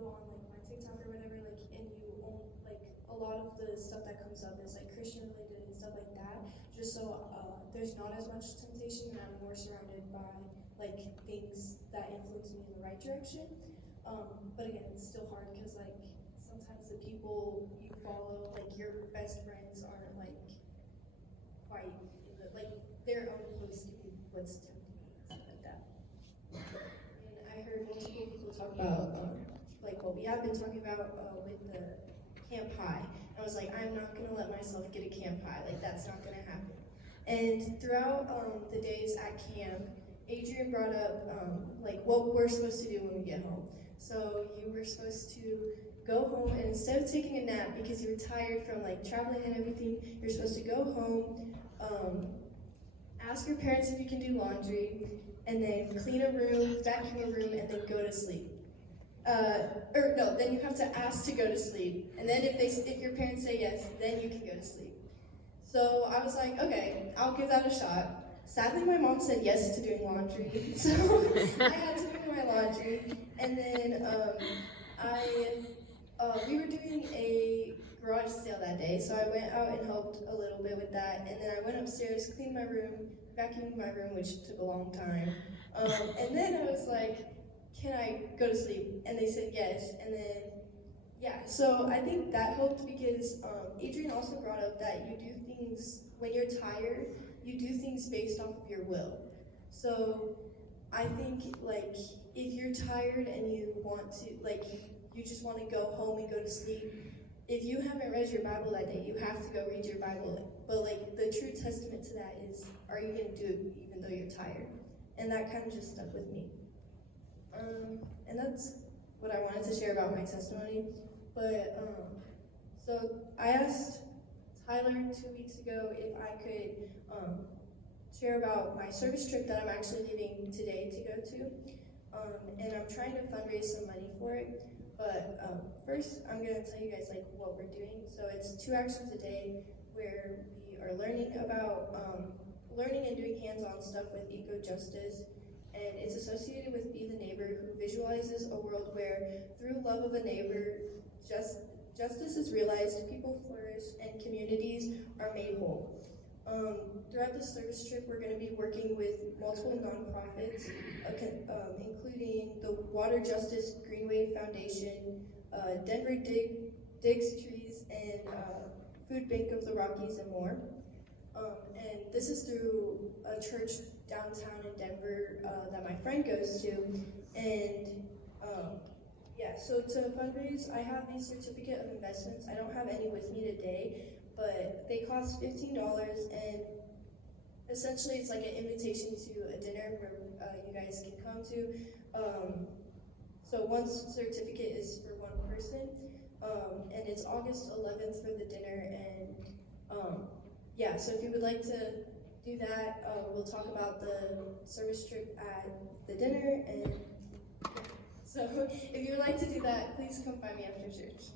go on like my TikTok or whatever, like, and like a lot of the stuff that comes up is like Christian related and stuff like that, just so there's not as much temptation and I'm more surrounded by like things that influence me in the right direction. But again, it's still hard because like sometimes the people you follow, like your best friends, aren't like quite in the, like their own voice can be what's tempting you and stuff like that. And I heard multiple people talk about like what we have been talking about with the camp high. I was like, I'm not gonna let myself get a camp high. Like that's not gonna happen. And throughout the days at camp, Adrian brought up like what we're supposed to do when we get home. So you were supposed to go home and instead of taking a nap because you were tired from like traveling and everything, you're supposed to go home, ask your parents if you can do laundry, and then clean a room, vacuum a room, and then go to sleep. Or no, then you have to ask to go to sleep, and then if your parents say yes, then you can go to sleep. So I was like, okay, I'll give that a shot. Sadly, my mom said yes to doing laundry, so I had to do my laundry. And then we were doing a garage sale that day, so I went out and helped a little bit with that. And then I went upstairs, cleaned my room, vacuumed my room, which took a long time. And then I was like, can I go to sleep? And they said yes. And then, yeah, so I think that helped because Adrian also brought up that you do things, when you're tired, you do things based off of your will. So I think like if you're tired and you want to, like you just want to go home and go to sleep, if you haven't read your Bible that day, you have to go read your Bible. But like the true testament to that is, are you going to do it even though you're tired? And that kind of just stuck with me. And that's what I wanted to share about my testimony. But so I asked Tyler 2 weeks ago if I could share about my service trip that I'm actually leaving today to go to. And I'm trying to fundraise some money for it. But first, I'm going to tell you guys like what we're doing. So it's 2 actions a day where we are learning about learning and doing hands-on stuff with eco-justice. And it's associated with Be the Neighbor, who visualizes a world where through love of a neighbor, justice is realized, people flourish, and communities are made whole. Throughout this service trip, we're going to be working with multiple nonprofits, including the Water Justice Greenway Foundation, Denver Digs Trees, and Food Bank of the Rockies, and more. And this is through a church downtown in Denver that my friend goes to. And yeah, so to fundraise, I have these certificate of investments. I don't have any with me today, but they cost $15, and essentially it's like an invitation to a dinner where you guys can come to. So one certificate is for one person, and it's August 11th for the dinner. And yeah, so if you would like to do that, we'll talk about the service trip at the dinner. And so if you would like to do that, please come find me after church.